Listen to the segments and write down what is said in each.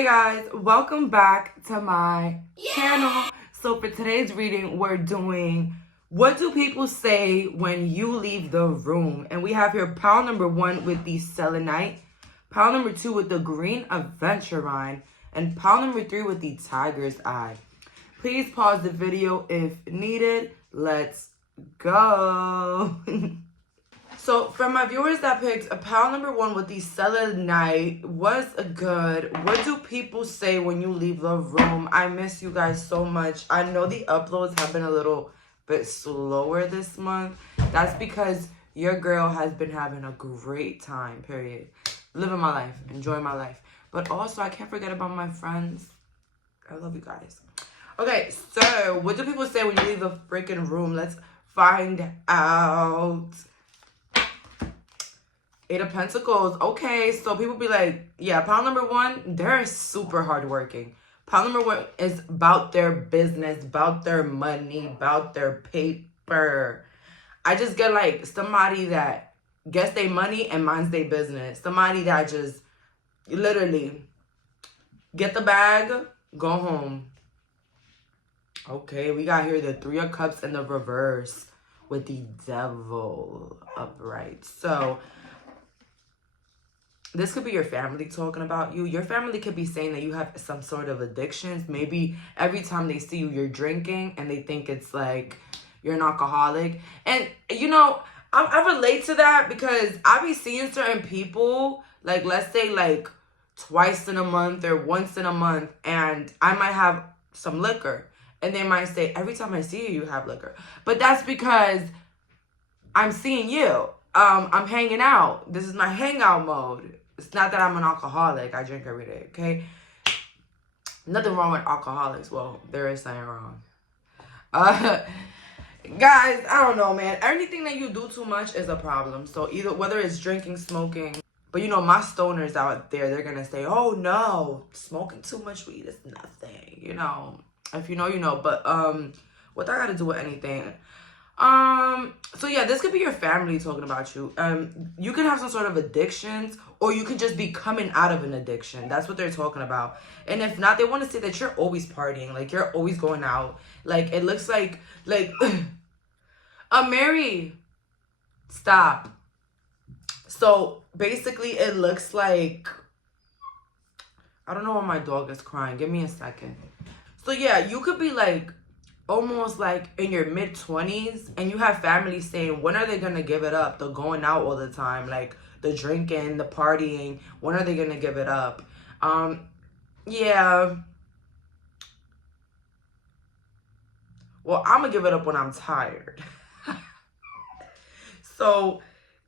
Hey guys, welcome back to my channel. So for today's reading, we're doing what do people say when you leave the room? And we have here pile number 1 with the selenite, pile number 2 with the green aventurine, and pile number 3 with the tiger's eye. Please pause the video if needed. Let's go. So for my viewers that picked a pile number 1 with the selenite, was good. What do people say when you leave the room? I miss you guys so much. I know the uploads have been a little bit slower this month. That's because your girl has been having a great time, period. Living my life, enjoying my life. But also, I can't forget about my friends. I love you guys. Okay, so what do people say when you leave the freaking room? Let's find out. 8 of Pentacles. Okay, so people be like, yeah, pile number 1, they're super hardworking. Pile number 1 is about their business, about their money, about their paper. I just get like somebody that gets their money and minds their business. Somebody that just literally get the bag, go home. Okay, we got here the 3 of Cups in the reverse with the devil upright. So this could be your family talking about you. Your family could be saying that you have some sort of addictions. Maybe every time they see you, you're drinking and they think it's like you're an alcoholic. And, you know, I relate to that because I be seeing certain people, like, let's say, like, twice in a month or once in a month, and I might have some liquor. And they might say, every time I see you, you have liquor. But that's because I'm seeing you. I'm hanging out. This is my hangout mode. It's not that I'm an alcoholic. I drink every day, okay? Nothing wrong with alcoholics. Well, there is something wrong. Guys, I don't know, man. Anything that you do too much is a problem. So either whether it's drinking, smoking. But, you know, my stoners out there, they're going to say, oh, no, smoking too much weed is nothing. You know, if you know, you know. But what that got to do with anything? So yeah, this could be your family talking about you. You can have some sort of addictions, or you could just be coming out of an addiction. That's what they're talking about. And if not, they want to say that you're always partying, like you're always going out. Like it looks like Mary, stop. So basically it looks like, I don't know why my dog is crying. Give me a second. So yeah, you could be like, almost like in your mid-20s, and you have family saying, when are they going to give it up? The going out all the time, like the drinking, the partying. When are they going to give it up? Yeah. Well, I'm going to give it up when I'm tired. So,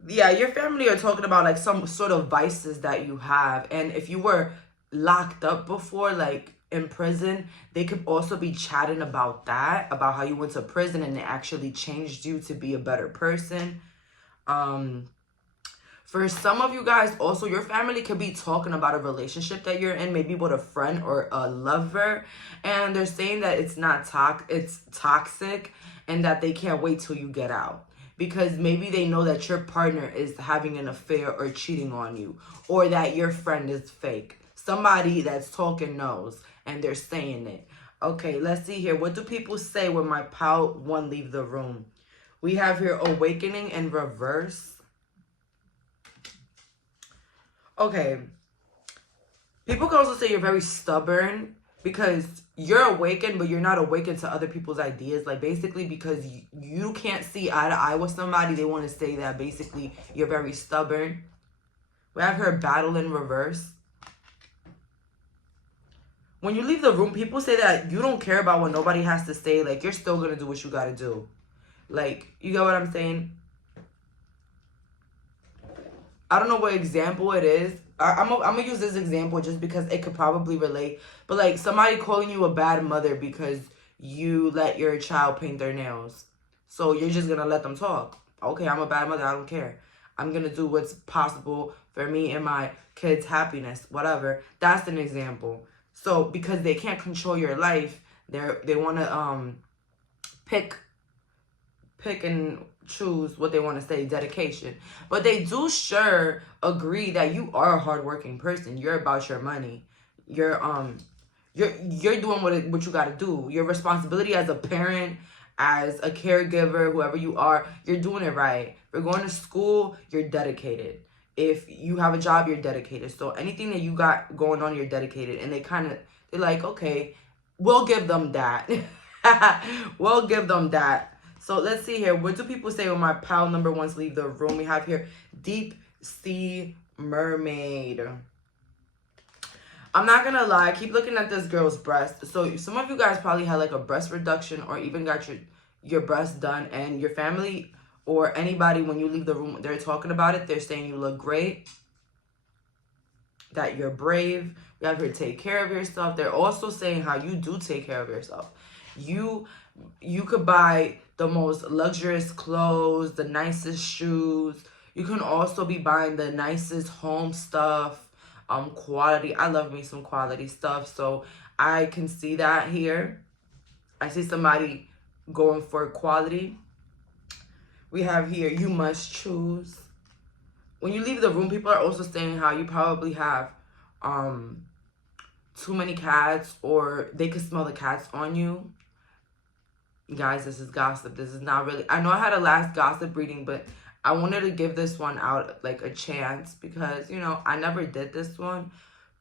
yeah, your family are talking about like some sort of vices that you have. And if you were locked up before, like in prison, they could also be chatting about that, about how you went to prison and it actually changed you to be a better person. For some of you guys, also your family could be talking about a relationship that you're in, maybe with a friend or a lover, and they're saying that it's not it's toxic, and that they can't wait till you get out, because maybe they know that your partner is having an affair or cheating on you, or that your friend is fake. Somebody that's talking knows, and they're saying it. Okay, let's see here. What do people say when my pile 1 leave the room? We have here awakening in reverse. Okay. People can also say you're very stubborn because you're awakened, but you're not awakened to other people's ideas. Like basically because you can't see eye to eye with somebody, they want to say that basically you're very stubborn. We have here battle in reverse. When you leave the room, people say that you don't care about what nobody has to say. Like, you're still going to do what you got to do. Like, you get what I'm saying? I don't know what example it is. I'm going to use this example just because it could probably relate. But, like, somebody calling you a bad mother because you let your child paint their nails. So, you're just going to let them talk. Okay, I'm a bad mother. I don't care. I'm going to do what's possible for me and my kids' happiness. Whatever. That's an example. So, because they can't control your life, they want to pick and choose what they want to say, dedication. But they do sure agree that you are a hardworking person. You're about your money. you're doing what you got to do. Your responsibility as a parent, as a caregiver, whoever you are, you're doing it right. If you're going to school, you're dedicated. If you have a job, you're dedicated. So anything that you got going on, you're dedicated. And they're like, okay, we'll give them that. We'll give them that. So let's see here. What do people say when my pile number ones leave the room? We have here deep sea mermaid. I'm not gonna lie, I keep looking at this girl's breast. So some of you guys probably had like a breast reduction or even got your breast done, and your family or anybody, when you leave the room, they're talking about it. They're saying you look great, that you're brave, you have to take care of yourself. They're also saying how you do take care of yourself. You could buy the most luxurious clothes, the nicest shoes. You can also be buying the nicest home stuff, quality. I love me some quality stuff, so I can see that here. I see somebody going for quality. We have here, you must choose. When you leave the room, people are also saying how you probably have too many cats, or they could smell the cats on you. Guys, this is gossip. This is not really... I know I had a last gossip reading, but I wanted to give this one out like a chance because, you know, I never did this one.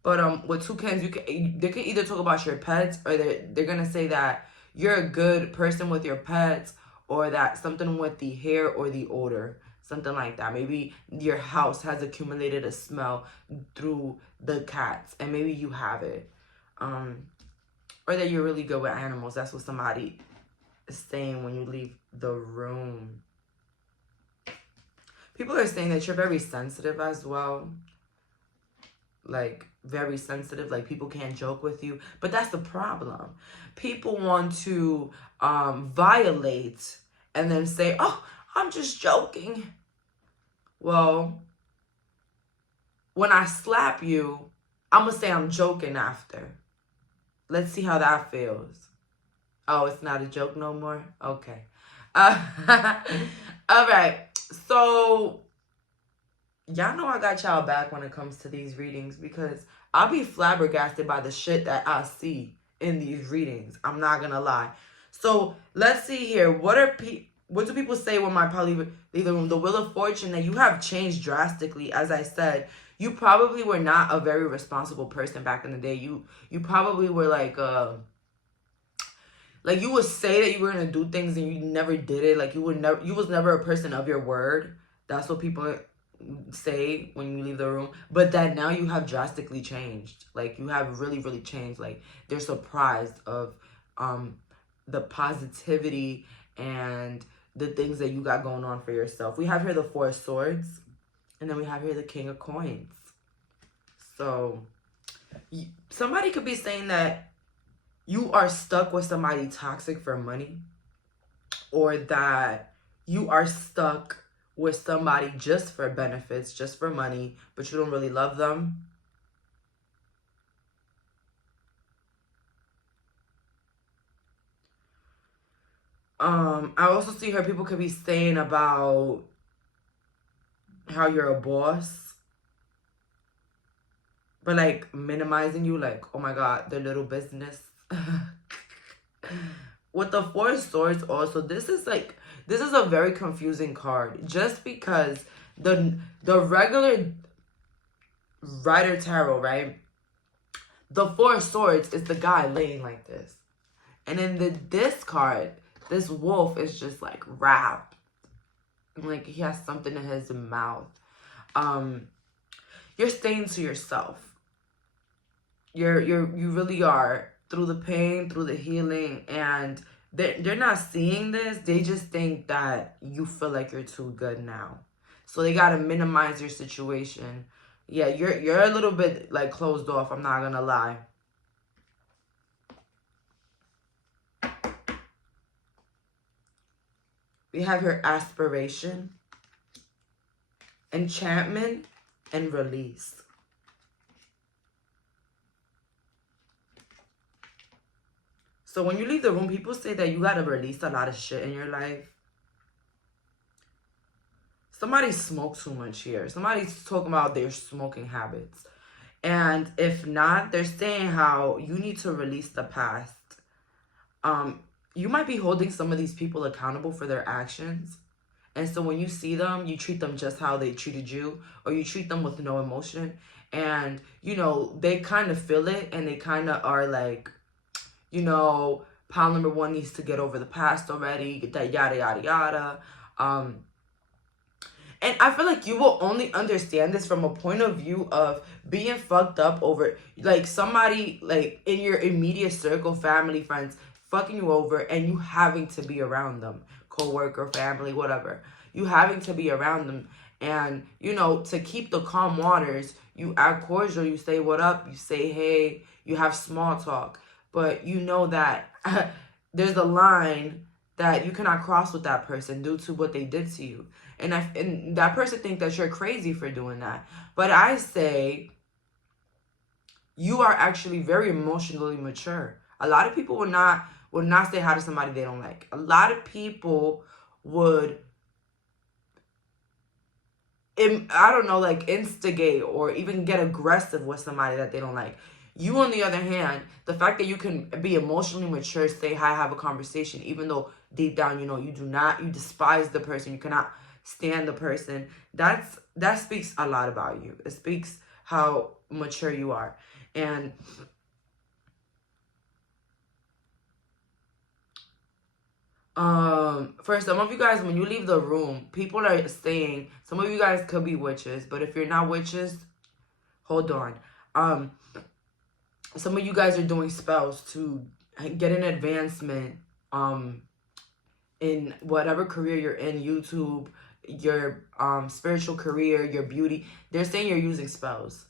But with toucans, they can either talk about your pets, or they're going to say that you're a good person with your pets, or that something with the hair or the odor. Something like that. Maybe your house has accumulated a smell through the cats, and maybe you have it. Or that you're really good with animals. That's what somebody is saying when you leave the room. People are saying that you're very sensitive as well. Like, very sensitive. Like, people can't joke with you. But that's the problem. People want to violate and then say, oh, I'm just joking. Well, when I slap you, I'm going to say I'm joking after. Let's see how that feels. Oh, it's not a joke no more? Okay. All right. So, y'all know I got y'all back when it comes to these readings, because I'll be flabbergasted by the shit that I see in these readings. I'm not going to lie. So, let's see here. What do people say when my pile leave the room? The Wheel of Fortune, that you have changed drastically. As I said, you probably were not a very responsible person back in the day. You probably were like you would say that you were gonna do things and you never did it. Like you was never a person of your word. That's what people say when you leave the room. But that now you have drastically changed. Like you have really, really changed. Like they're surprised of the positivity and the things that you got going on for yourself. We have here the Four of Swords, and then we have here the King of Coins. So somebody could be saying that you are stuck with somebody toxic for money, or that you are stuck with somebody just for benefits, just for money, but you don't really love them. I also see her, people could be saying about how you're a boss, but like minimizing you, like, oh my God, their little business. With the Four of Swords also, this is a very confusing card, just because the regular Rider Tarot, right? The Four of Swords is the guy laying like this. And in this card, this wolf is just like wrapped. Like he has something in his mouth. You're staying to yourself. You really are, through the pain, through the healing, and they're not seeing this. They just think that you feel like you're too good now. So they gotta minimize your situation. Yeah, you're a little bit like closed off, I'm not gonna lie. We have your aspiration, enchantment, and release. So when you leave the room, people say that you gotta release a lot of shit in your life. Somebody smokes too much here. Somebody's talking about their smoking habits. And if not, they're saying how you need to release the past. You might be holding some of these people accountable for their actions. And so when you see them, you treat them just how they treated you, or you treat them with no emotion. And, you know, they kind of feel it, and they kind of are like, you know, pile number one needs to get over the past already, get that yada, yada, yada. And I feel like you will only understand this from a point of view of being fucked up over, like, somebody, like, in your immediate circle, family, friends, fucking you over, and you having to be around them. Co-worker, family, whatever. You having to be around them. And, you know, to keep the calm waters, you act cordial, you say what up, you say hey, you have small talk. But you know that there's a line that you cannot cross with that person due to what they did to you. And that person think that you're crazy for doing that. But I say you are actually very emotionally mature. A lot of people would not say hi to somebody they don't like. A lot of people would, I don't know, like instigate or even get aggressive with somebody that they don't like. You, on the other hand, the fact that you can be emotionally mature, say hi, have a conversation, even though deep down, you know, you despise the person, you cannot stand the person, that speaks a lot about you. It speaks how mature you are. And for some of you guys, when you leave the room, people are saying, some of you guys could be witches, but if you're not witches, hold on. Some of you guys are doing spells to get an advancement in whatever career you're in, YouTube, your spiritual career, your beauty. They're saying you're using spells.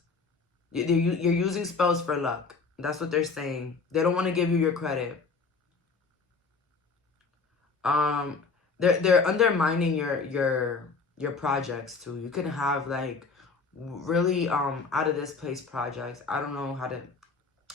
You're using spells for luck. That's what they're saying. They don't want to give you your credit. They're undermining your projects too. You can have like really out of this place projects. I don't know how to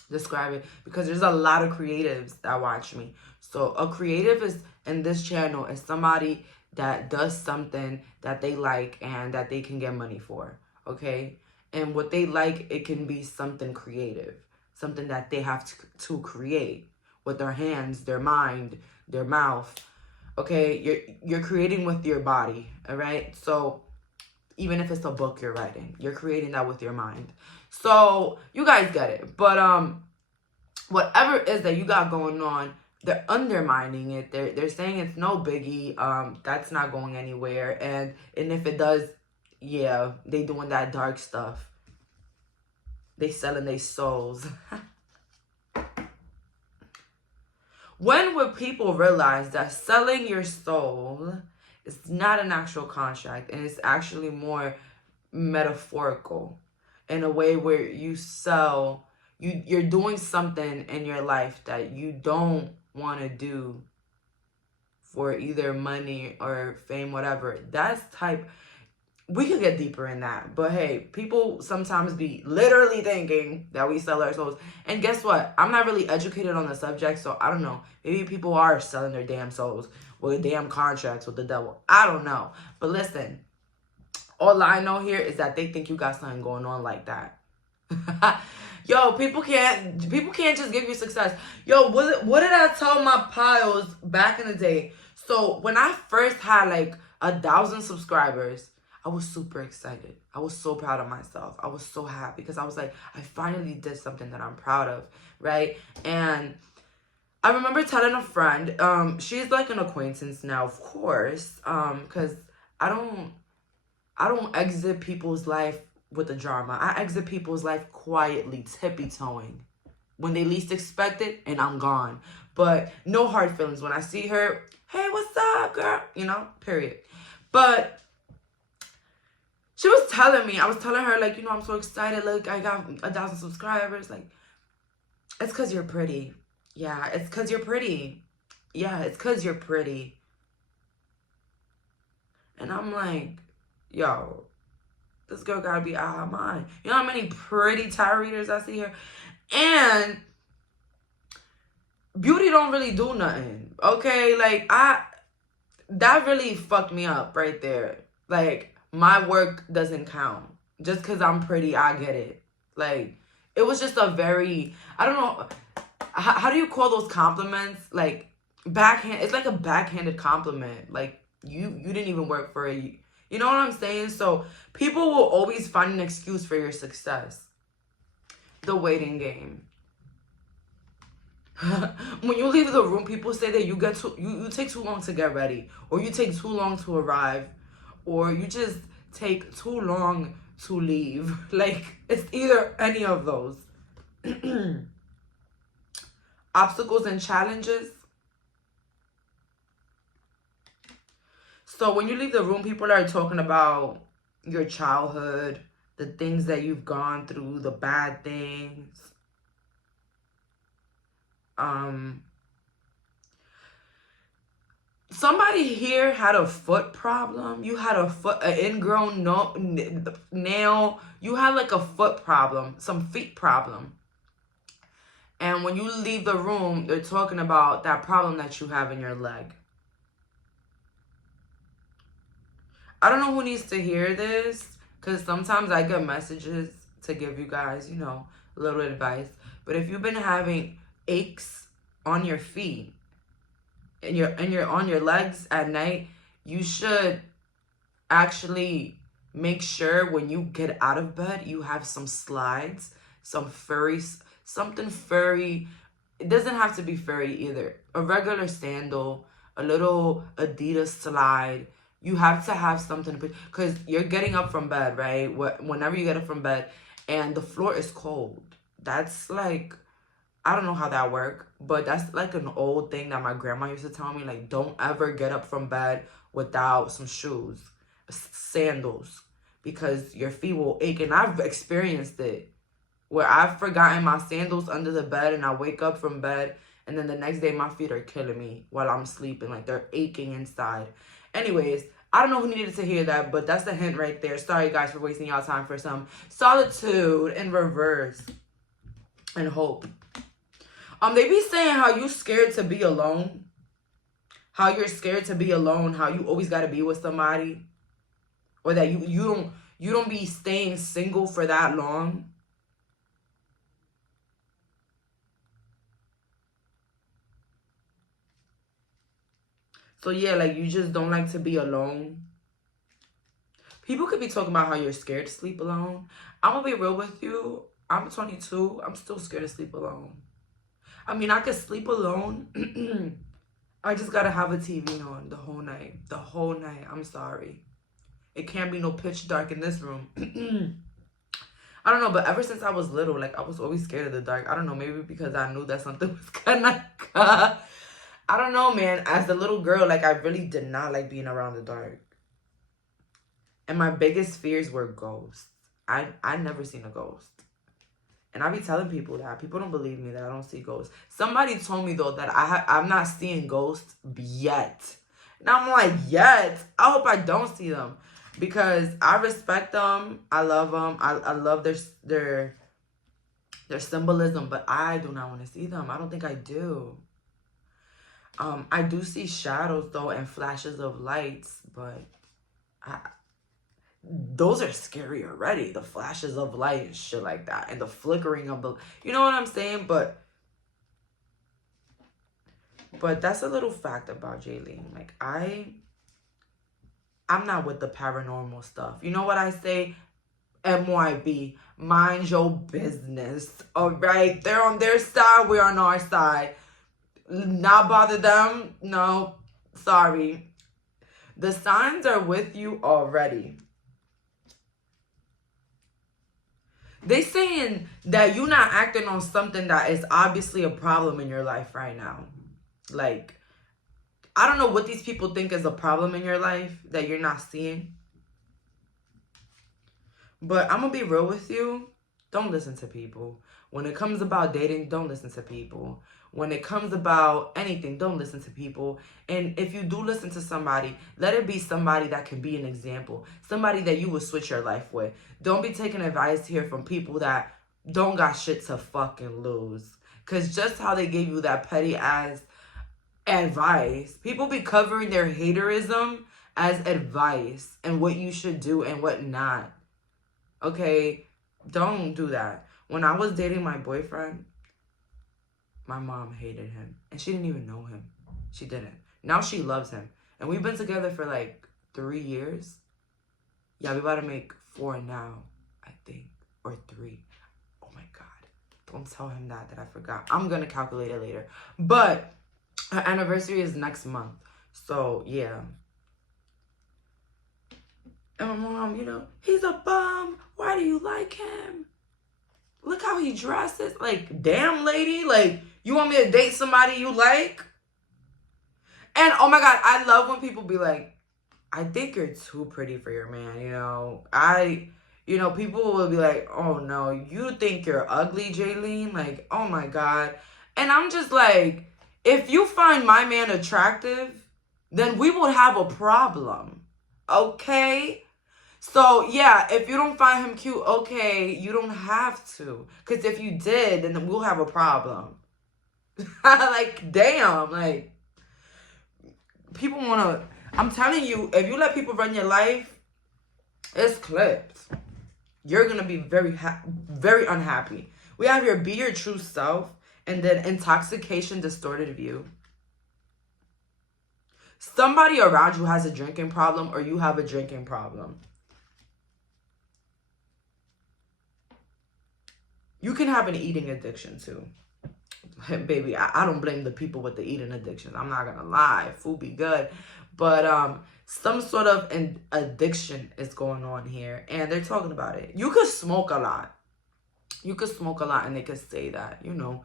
describe it, because there's a lot of creatives that watch me. So a creative is in this channel is somebody that does something that they like and that they can get money for, okay? And what they like, it can be something creative, something that they have to create with their hands, their mind, their mouth, okay? You're creating with your body, all right? So even if it's a book you're writing, you're creating that with your mind. So you guys get it. But whatever it is that you got going on, they're undermining it. They're saying it's no biggie. That's not going anywhere. And if it does, yeah, they doing that dark stuff. They selling their souls. When would people realize that selling your soul is not an actual contract, and it's actually more metaphorical, in a way where you sell, you're doing something in your life that you don't want to do for either money or fame, whatever. That's type, we could get deeper in that. But hey, people sometimes be literally thinking that we sell our souls. And guess what? I'm not really educated on the subject, so I don't know. Maybe people are selling their damn souls with damn contracts with the devil. I don't know. But listen, all I know here is that they think you got something going on like that. Yo, people can't just give you success. Yo, what did I tell my piles back in the day? So when I first had like 1,000 subscribers, I was super excited. I was so proud of myself. I was so happy because I was like, I finally did something that I'm proud of, right? And I remember telling a friend, she's like an acquaintance now, of course, because I don't exit people's life with the drama. I exit people's life quietly, tippy-toeing, when they least expect it, and I'm gone. But no hard feelings. When I see her, hey, what's up, girl? You know, period. But she was telling me, I was telling her, like, you know, I'm so excited. Look, I got 1,000 subscribers. Like, it's because you're pretty. Yeah, it's because you're pretty. Yeah, it's because you're pretty. And I'm like, yo, this girl gotta be out of her mind. You know how many pretty tarot readers I see here? And beauty don't really do nothing, okay? Like, that really fucked me up right there. Like, my work doesn't count. Just because I'm pretty, I get it. Like, it was just a very, I don't know, how do you call those compliments? Like, backhand, it's like a backhanded compliment. Like, you didn't even work for it. You know what I'm saying? So, people will always find an excuse for your success. The waiting game. When you leave the room, people say that you take too long to get ready, or you take too long to arrive, or you just take too long to leave. Like, it's either any of those. Obstacles and challenges. So when you leave the room, people are talking about your childhood, the things that you've gone through, the bad things. Somebody here had a foot problem. You had an ingrown nail. You had like a foot problem, some feet problem. And when you leave the room, they're talking about that problem that you have in your leg. I don't know who needs to hear this, because sometimes I get messages to give you guys, you know, a little advice. But if you've been having aches on your feet and you're on your legs at night, you should actually make sure when you get out of bed, you have some slides, some furry, something furry. It doesn't have to be furry either. A regular sandal, a little Adidas slide. You have to have something, because you're getting up from bed, right? Whenever you get up from bed and the floor is cold. That's like, I don't know how that works, but that's like an old thing that my grandma used to tell me. Like, don't ever get up from bed without some shoes, sandals, because your feet will ache. And I've experienced it, where I've forgotten my sandals under the bed and I wake up from bed and then the next day my feet are killing me while I'm sleeping. Like, they're aching inside. Anyways, I don't know who needed to hear that, but that's the hint right there. Sorry, guys, for wasting y'all time for some solitude in reverse and hope. They be saying how you scared to be alone. How you're scared to be alone. How you always got to be with somebody. Or that you don't be staying single for that long. So yeah, like, you just don't like to be alone. People could be talking about how you're scared to sleep alone. I'm gonna be real with you. I'm 22. I'm still scared to sleep alone. I mean, I could sleep alone. I just gotta have a TV on the whole night. The whole night. I'm sorry. It can't be no pitch dark in this room. I don't know, but ever since I was little, like, I was always scared of the dark. I don't know, maybe because I knew that something was gonna come. I don't know, man. As a little girl, like, I really did not like being around the dark. And my biggest fears were ghosts. I never seen a ghost. And I be telling people that. People don't believe me that I don't see ghosts. Somebody told me, though, that I'm not seeing ghosts yet. And I'm like, yet? I hope I don't see them. Because I respect them. I love them. I love their symbolism. But I do not want to see them. I don't think I do. I do see shadows, though, and flashes of lights, but those are scary already. The flashes of light and shit like that, and the flickering of the, you know what I'm saying? But that's a little fact about Jayleen. Like, I'm not with the paranormal stuff. You know what I say? MYB, mind your business. All right, they're on their side, we're on our side. Not bother them. No, sorry. The signs are with you already. They saying that you're not acting on something that is obviously a problem in your life right now. Like, I don't know what these people think is a problem in your life that you're not seeing. But I'm going to be real with you. Don't listen to people. When it comes about dating, don't listen to people. When it comes about anything, don't listen to people. And if you do listen to somebody, let it be somebody that can be an example. Somebody that you would switch your life with. Don't be taking advice here from people that don't got shit to fucking lose. Because just how they gave you that petty ass advice, people be covering their haterism as advice and what you should do and what not. Okay? Don't do that. When I was dating my boyfriend, my mom hated him. And she didn't even know him. She didn't. Now she loves him. And we've been together for like 3 years. Yeah, we about to make 4 now, I think. Or 3. Oh my God. Don't tell him that I forgot. I'm going to calculate it later. But her anniversary is next month. So, yeah. And my mom, you know, he's a bum. Why do you like him? Look how he dresses. Like, damn, lady. Like, you want me to date somebody you like? And, oh my God, I love when people be like, I think you're too pretty for your man, you know. You know, people will be like, oh, no, you think you're ugly, Jayleen? Like, oh, my God. And I'm just like, if you find my man attractive, then we will have a problem, okay? So, yeah, if you don't find him cute, okay, you don't have to. Because if you did, then we'll have a problem. Like, damn, like, people want to... I'm telling you, if you let people run your life, it's clipped. You're going to be very unhappy. We have here, be your true self, and then intoxication, distorted view. Somebody around you has a drinking problem, or you have a drinking problem. You can have an eating addiction, too. Baby, I don't blame the people with the eating addictions. I'm not going to lie. Food be good. But some sort of an addiction is going on here. And they're talking about it. You could smoke a lot. You could smoke a lot and they could say that, you know,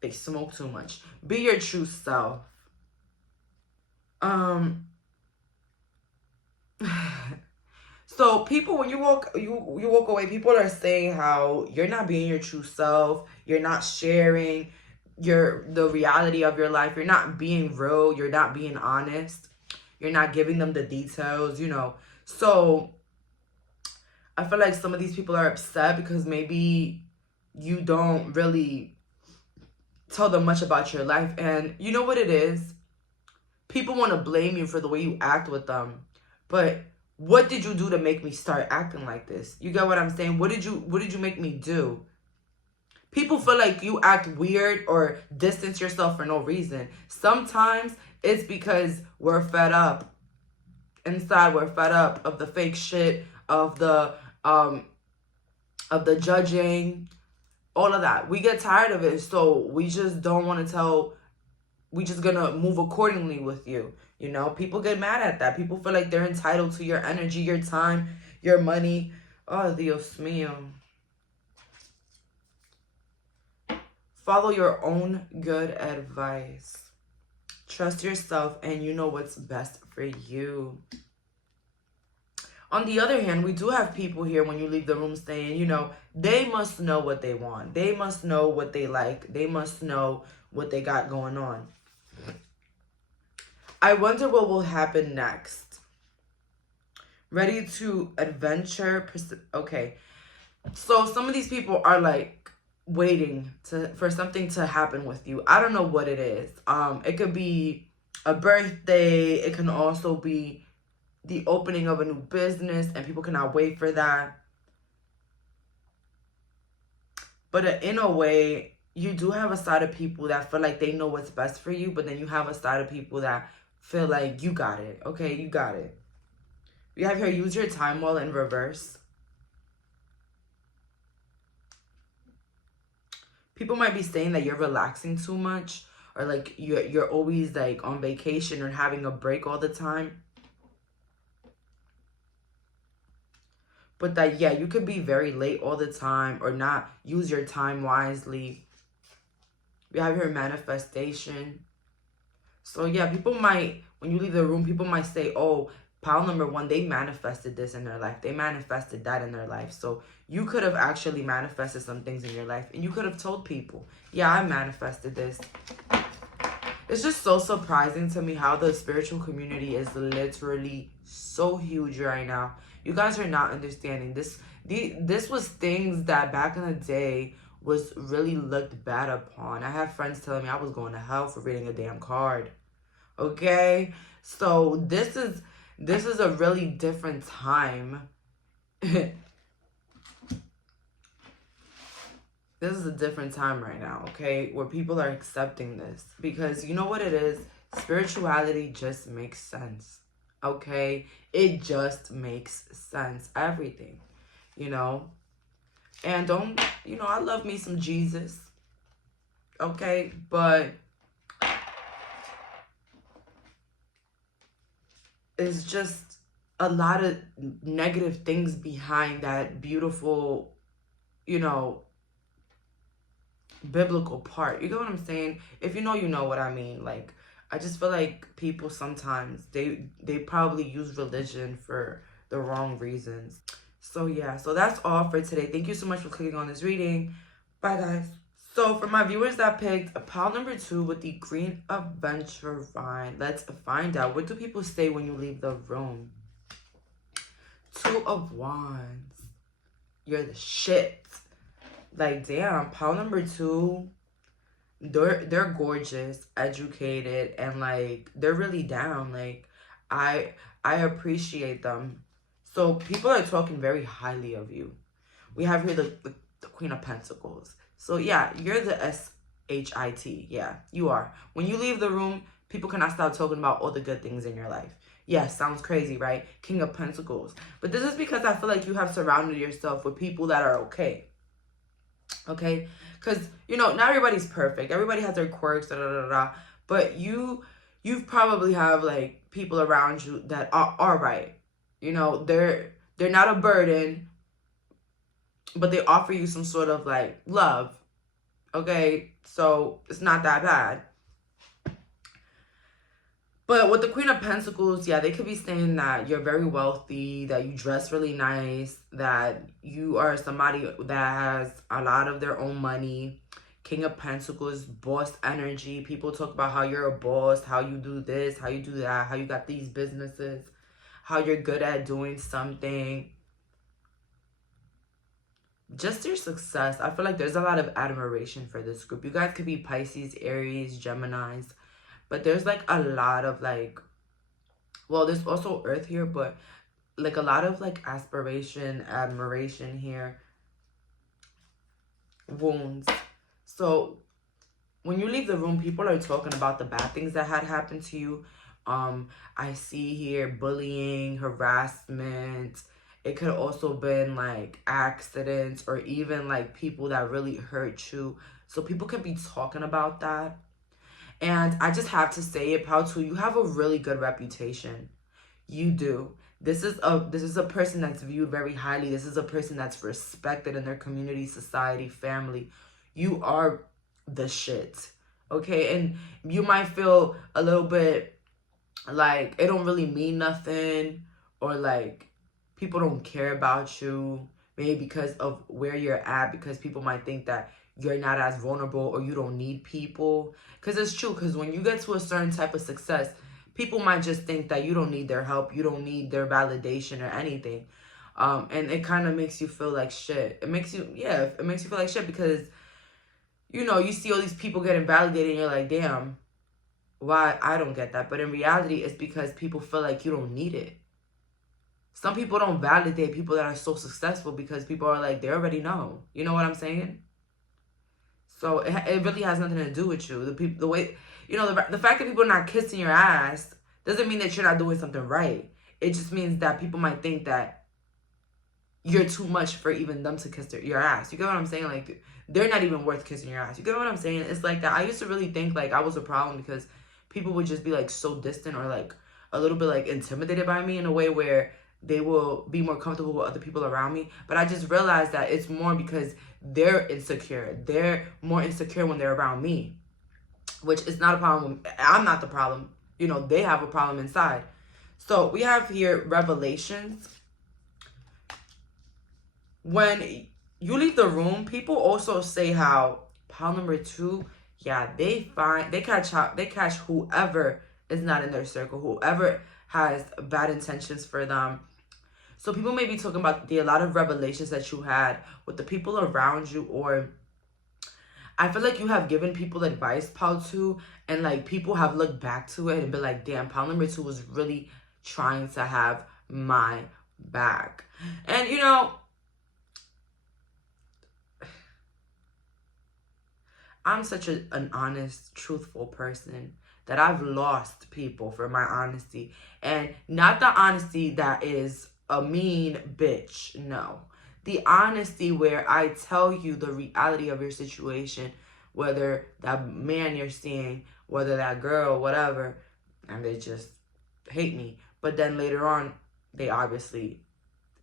they smoke too much. Be your true self. So people, when you walk away, people are saying how you're not being your true self. You're not sharing the reality of your life. You're not being real. You're not being honest. You're not giving them the details, you know. So I feel like some of these people are upset because maybe you don't really tell them much about your life. And you know what it is? People want to blame you for the way you act with them. But what did you do to make me start acting like this? You get what I'm saying? What did you make me do? People feel like you act weird or distance yourself for no reason. Sometimes it's because we're fed up. Inside, we're fed up of the fake shit, of the judging, all of that. We get tired of it, so we just don't want to tell. We just gonna move accordingly with you. You know, people get mad at that. People feel like they're entitled to your energy, your time, your money. Oh, Dios mío. Follow your own good advice. Trust yourself and you know what's best for you. On the other hand, we do have people here when you leave the room saying, you know, they must know what they want. They must know what they like. They must know what they got going on. I wonder what will happen next. Ready to adventure? Okay. So some of these people are like waiting for something to happen with you. I don't know what it is. It could be a birthday. It can also be the opening of a new business and people cannot wait for that. But in a way, you do have a side of people that feel like they know what's best for you, but then you have a side of people that feel like you got it. Okay, you got it. We have here, use your time well in reverse. People might be saying that you're relaxing too much, or like you're always like on vacation or having a break all the time. But that, yeah, you could be very late all the time or not use your time wisely. We have here manifestation. So yeah, people might, when you leave the room, people might say, oh, pile number 1, they manifested this in their life. They manifested that in their life. So you could have actually manifested some things in your life. And you could have told people, yeah, I manifested this. It's just so surprising to me how the spiritual community is literally so huge right now. You guys are not understanding. This was things that back in the day was really looked bad upon. I have friends telling me I was going to hell for reading a damn card. Okay? So this is a really different time. this is a different time right now, okay? Where people are accepting this. Because you know what it is? Spirituality just makes sense, okay? It just makes sense. Everything, you know? And don't, you know, I love me some Jesus, okay? But it's just a lot of negative things behind that beautiful, you know, biblical part. You get what I'm saying? If you know, you know what I mean. Like, I just feel like people sometimes, they probably use religion for the wrong reasons. So yeah, so that's all for today. Thank you so much for clicking on this reading. Bye guys. So for my viewers that picked a pile number 2 with the green adventure vine, let's find out. What do people say when you leave the room? 2 of Wands. You're the shit. Like, damn, pile number 2, they're gorgeous, educated, and like they're really down. Like, I appreciate them. So people are talking very highly of you. We have here the Queen of Pentacles. So yeah, you're the SHIT. Yeah, you are. When you leave the room, people cannot stop talking about all the good things in your life. Yeah, sounds crazy, right? King of Pentacles. But this is because I feel like you have surrounded yourself with people that are okay. Okay? Because, you know, not everybody's perfect. Everybody has their quirks, but you probably have, like, people around you that are right. You know, they're not a burden, but they offer you some sort of, like, love. Okay? So, it's not that bad. But with the Queen of Pentacles, yeah, they could be saying that you're very wealthy, that you dress really nice, that you are somebody that has a lot of their own money. King of Pentacles, boss energy. People talk about how you're a boss, how you do this, how you do that, how you got these businesses, how you're good at doing something. Just your success. I feel like there's a lot of admiration for this group. You guys could be Pisces, Aries, Geminis. But there's, like, a lot of, like, well, there's also Earth here, but, like, a lot of, like, aspiration, admiration here. Wounds. So, when you leave the room, people are talking about the bad things that had happened to you. I see here bullying, harassment. It could also been, like, accidents or even, like, people that really hurt you. So, people could be talking about that. And I just have to say it, Pao 2, you have a really good reputation. You do. This is a person that's viewed very highly. This is a person that's respected in their community, society, family. You are the shit. Okay? And you might feel a little bit like it don't really mean nothing, or like people don't care about you, maybe because of where you're at, because people might think that you're not as vulnerable or you don't need people. Because it's true, because when you get to a certain type of success, people might just think that you don't need their help, you don't need their validation or anything. And it kind of makes you feel like shit. It makes you feel like shit because, you know, you see all these people getting validated and you're like, damn, why I don't get that. But in reality, it's because people feel like you don't need it. Some people don't validate people that are so successful because people are like, they already know. You know what I'm saying? So it really has nothing to do with you. The way, you know, the fact that people are not kissing your ass doesn't mean that you're not doing something right. It just means that people might think that you're too much for even them to kiss your ass. You get what I'm saying? Like, they're not even worth kissing your ass. You get what I'm saying? It's like that. I used to really think like I was a problem because people would just be like so distant or like a little bit like intimidated by me in a way where they will be more comfortable with other people around me. But I just realized that it's more because they're insecure. They're more insecure when they're around me, which is not a problem. I'm not the problem. You know, they have a problem inside. So we have here Revelations. When you leave the room, people also say how pile number 2, yeah, they catch whoever is not in their circle, whoever has bad intentions for them. So people may be talking about a lot of revelations that you had with the people around you, or I feel like you have given people advice, pile 2, and like people have looked back to it and been like, damn, pile number 2 was really trying to have my back. And you know, I'm such an honest, truthful person that I've lost people for my honesty. And not the honesty that is a mean bitch. No. The honesty where I tell you the reality of your situation, whether that man you're seeing, whether that girl, whatever, and they just hate me. But then later on, they obviously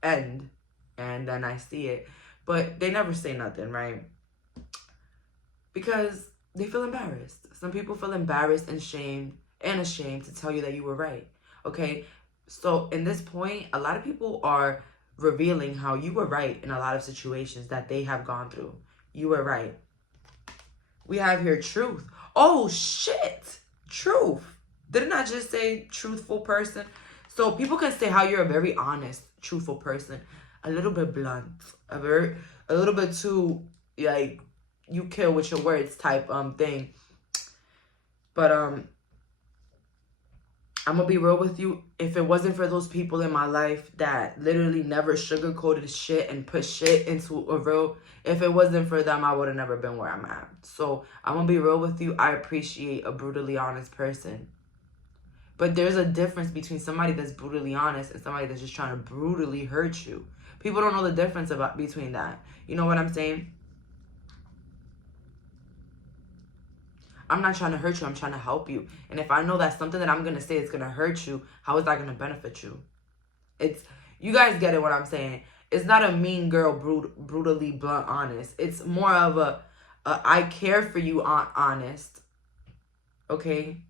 end, and then I see it. But they never say nothing, right? Because they feel embarrassed. Some people feel embarrassed and ashamed to tell you that you were right. Okay? So in this point, a lot of people are revealing how you were right in a lot of situations that they have gone through. You were right. We have here truth. Oh, shit. Truth. Didn't I just say truthful person? So people can say how you're a very honest, truthful person. A little bit blunt. A little bit too, like, you kill with your words type thing. But I'm gonna be real with you. If it wasn't for those people in my life that literally never sugarcoated shit and put shit into a real, if it wasn't for them, I would have never been where I'm at. So I'm gonna be real with you. I appreciate a brutally honest person. But there's a difference between somebody that's brutally honest and somebody that's just trying to brutally hurt you. People don't know the difference between that. You know what I'm saying? I'm not trying to hurt you. I'm trying to help you. And if I know that something that I'm going to say is going to hurt you, how is that going to benefit you? You guys get it what I'm saying. It's not a mean girl, brutally blunt honest. It's more of a I care for you honest. Okay?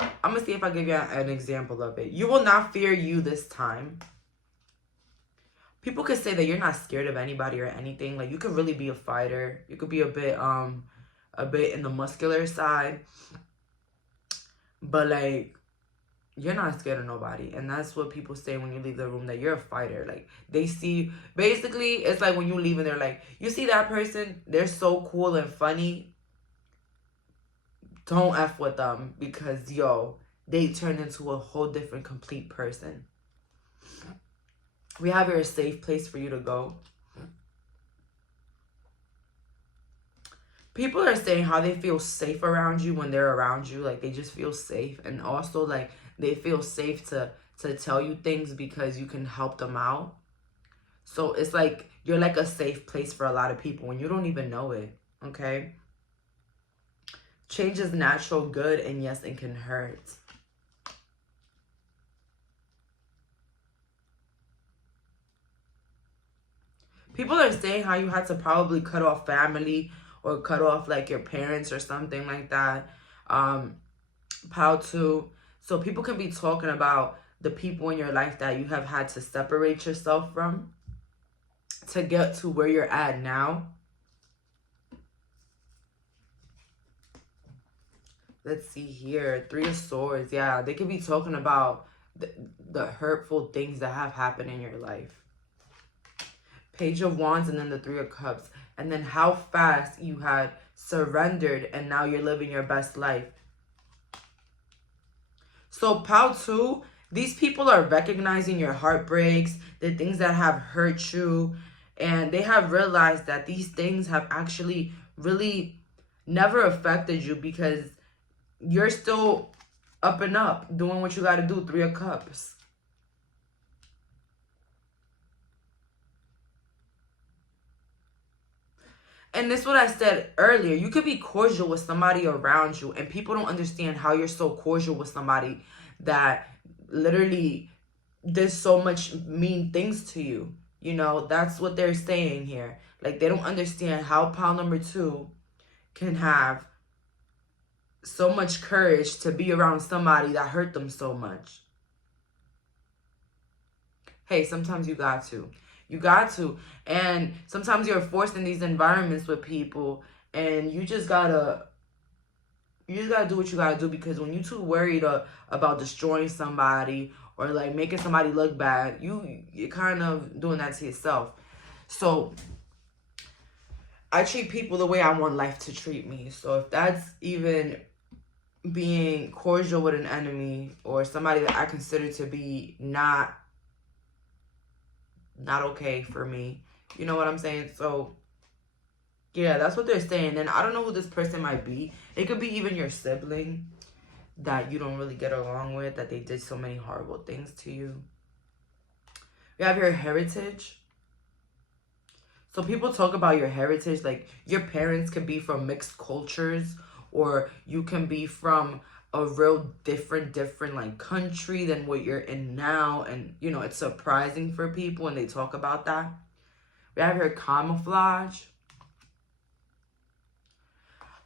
I'm going to see if I give you an example of it. You will not fear you this time. People could say that you're not scared of anybody or anything. Like, you could really be a fighter. You could be a bit in the muscular side. But, like, you're not scared of nobody. And that's what people say when you leave the room, that you're a fighter. Like, they see, basically, it's like when you leave and they're like, you see that person? They're so cool and funny. Don't F with them because, yo, they turn into a whole different, complete person. We have here a safe place for you to go. People are saying how they feel safe around you when they're around you. Like, they just feel safe. And also, like, they feel safe to tell you things because you can help them out. So it's like you're like a safe place for a lot of people when you don't even know it. Okay? Change is natural, good, and yes, it can hurt. People are saying how you had to probably cut off family or cut off like your parents or something like that. How to, so people can be talking about the people in your life that you have had to separate yourself from to get to where you're at now. Let's see here. 3 of Swords. Yeah, they could be talking about the hurtful things that have happened in your life. Page of Wands and then the 3 of Cups. And then how fast you had surrendered and now you're living your best life. So Pile 2, these people are recognizing your heartbreaks, the things that have hurt you. And they have realized that these things have actually really never affected you because you're still up and up, doing what you got to do. 3 of Cups. And this is what I said earlier. You could be cordial with somebody around you, and people don't understand how you're so cordial with somebody that literally did so much mean things to you. You know, that's what they're saying here. Like, they don't understand how pile number 2 can have so much courage to be around somebody that hurt them so much. Hey, sometimes you got to. You got to. And sometimes you're forced in these environments with people, and you just gotta do what you gotta do, because when you're too worried about destroying somebody or like making somebody look bad, you're kind of doing that to yourself. So I treat people the way I want life to treat me. So if that's even being cordial with an enemy or somebody that I consider to be not not okay for me. You know what I'm saying? So, yeah, that's what they're saying. And I don't know who this person might be. It could be even your sibling that you don't really get along with, that they did so many horrible things to you. You have your heritage. So people talk about your heritage, like your parents could be from mixed cultures, or you can be from a real different like country than what you're in now. And you know, it's surprising for people when they talk about that. We have your camouflage.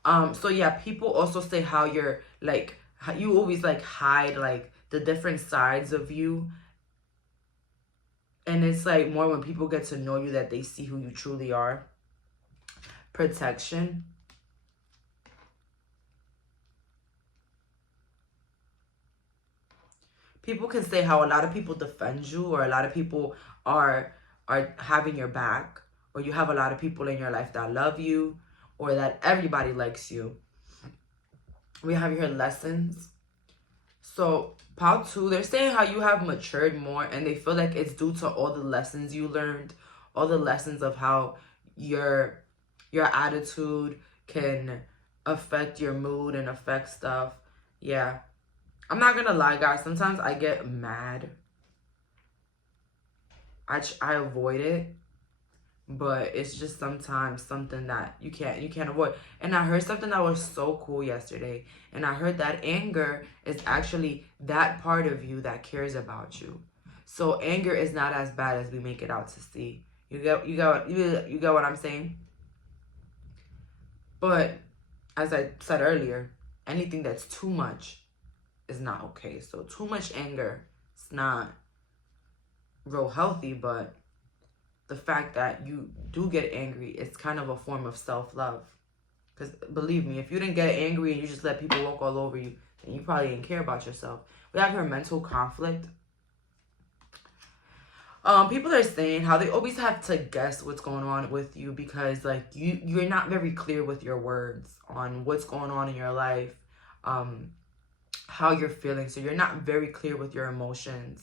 So yeah, people also say how you're like, how you always like hide like the different sides of you. And it's like more when people get to know you that they see who you truly are. Protection. People can say how a lot of people defend you, or a lot of people are having your back, or you have a lot of people in your life that love you, or that everybody likes you. We have your lessons. So pile 2, they're saying how you have matured more, and they feel like it's due to all the lessons you learned, all the lessons of how your attitude can affect your mood and affect stuff. Yeah, I'm not gonna lie, guys, sometimes I get mad. I avoid it, but it's just sometimes something that you can't avoid. And I heard something that was so cool yesterday, and I heard that anger is actually that part of you that cares about you. So anger is not as bad as we make it out to see. You get what I'm saying? But as I said earlier, anything that's too much is not okay. So too much anger, it's not real healthy. But the fact that you do get angry, it's kind of a form of self-love. Because believe me, if you didn't get angry and you just let people walk all over you, then you probably didn't care about yourself. We have your mental conflict. People are saying how they always have to guess what's going on with you, because like you're not very clear with your words on what's going on in your life, how you're feeling. So you're not very clear with your emotions.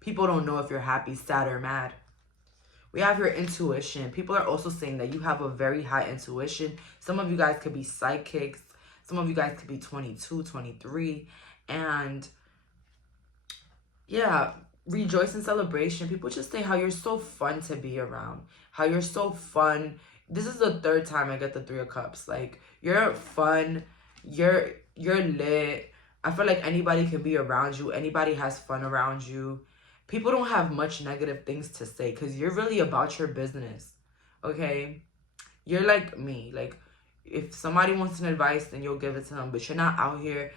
People don't know if you're happy, sad, or mad. We have your intuition. People are also saying that you have a very high intuition. Some of you guys could be psychics. Some of you guys could be 22, 23. And yeah, rejoice and celebration. People just say how you're so fun to be around. How you're so fun. This is the 3rd time I get the 3 of Cups. Like, you're fun. You're lit. I feel like anybody can be around you. Anybody has fun around you. People don't have much negative things to say because you're really about your business, okay? You're like me. Like, if somebody wants an advice, then you'll give it to them. But you're not out here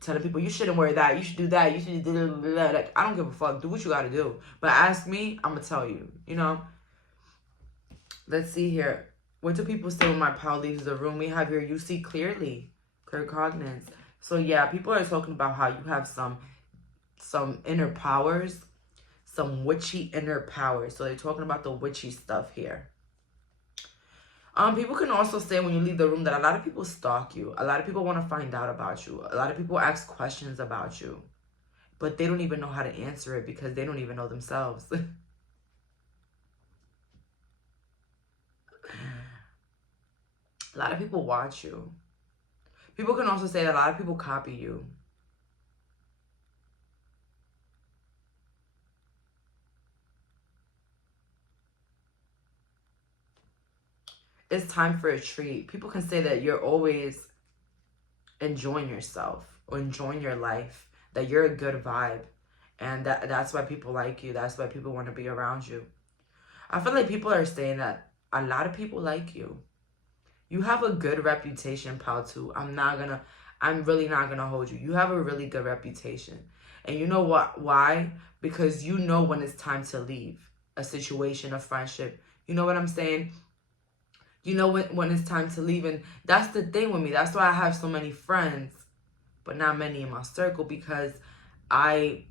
telling people, you shouldn't wear that, you should do that, you should do that. Like, I don't give a fuck. Do what you got to do. But ask me, I'm going to tell you, you know? Let's see here. What do people say when my pal leaves the room? We have here, you see clearly, clear cognizance. So, yeah, people are talking about how you have some inner powers, some witchy inner powers. So they're talking about the witchy stuff here. People can also say when you leave the room that a lot of people stalk you. A lot of people want to find out about you. A lot of people ask questions about you, but they don't even know how to answer it because they don't even know themselves. A lot of people watch you. People can also say that a lot of people copy you. It's time for a treat. People can say that you're always enjoying yourself or enjoying your life, that you're a good vibe, and that's why people like you. That's why people want to be around you. I feel like people are saying that a lot of people like you. You have a good reputation, pal, too. I'm really not gonna hold you. You have a really good reputation. And you know what? Why? Because you know when it's time to leave a situation, a friendship. You know what I'm saying? You know when it's time to leave. And that's the thing with me. That's why I have so many friends, but not many in my circle, because I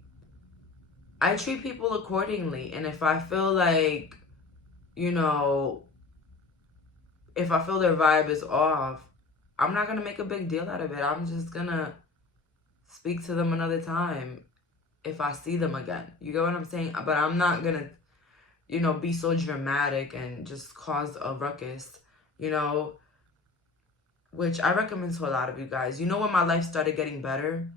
treat people accordingly. And if I feel like, you know, if I feel their vibe is off, I'm not going to make a big deal out of it. I'm just going to speak to them another time if I see them again. You get what I'm saying? But I'm not going to you know, be so dramatic and just cause a ruckus, you know, which I recommend to a lot of you guys. You know when my life started getting better?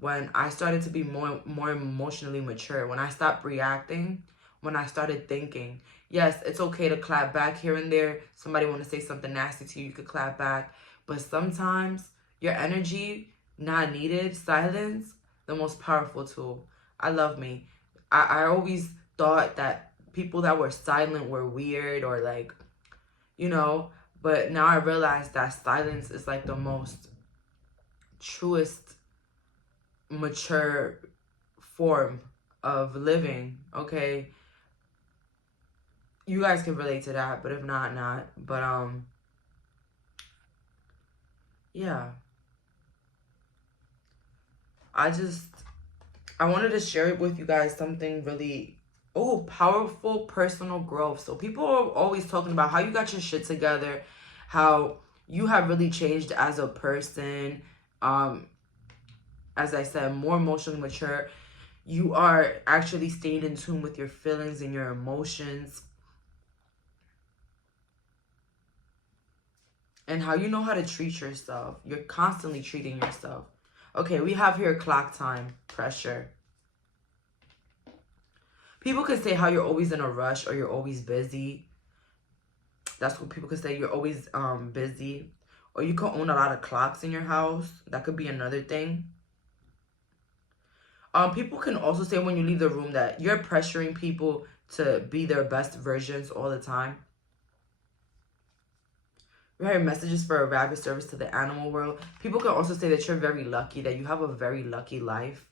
When I started to be more emotionally mature, when I stopped reacting, when I started thinking. Yes, it's okay to clap back here and there. Somebody want to say something nasty to you, you could clap back. But sometimes your energy, not needed, silence, the most powerful tool. I love me. I always thought that people that were silent were weird or like, you know, but now I realize that silence is like the most truest, mature form of living, okay? You guys can relate to that, but if not, not. But, yeah. I wanted to share with you guys something really, powerful personal growth. So people are always talking about how you got your shit together, how you have really changed as a person. As I said, more emotionally mature. You are actually staying in tune with your feelings and your emotions. And how you know how to treat yourself. You're constantly treating yourself. Okay, we have here clock time, pressure. People could say how you're always in a rush or you're always busy. That's what people could say. You're always busy. Or you could own a lot of clocks in your house. That could be another thing. People can also say when you leave the room that you're pressuring people to be their best versions all the time. We have messages for a rabbit service to the animal world. People can also say that you're very lucky, that you have a very lucky life.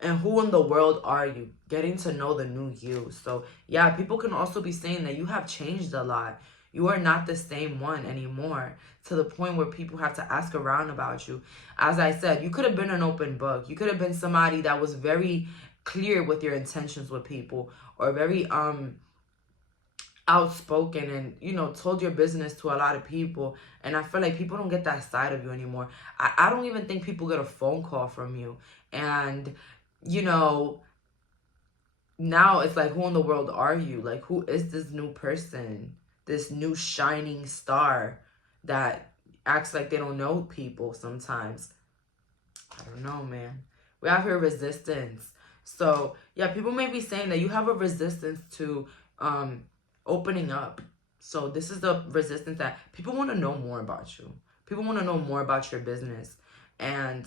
And who in the world are you? Getting to know the new you. So, yeah, people can also be saying that you have changed a lot. You are not the same one anymore, to the point where people have to ask around about you. As I said, you could have been an open book. You could have been somebody that was very clear with your intentions with people, or very outspoken and, you know, told your business to a lot of people. And I feel like people don't get that side of you anymore. I don't even think people get a phone call from you. And, you know, now it's like, who in the world are you? Like, who is this new person? This new shining star that acts like they don't know people sometimes. I don't know, man. We have here resistance. So, yeah, people may be saying that you have a resistance to opening up. So this is the resistance that people want to know more about you. People want to know more about your business. And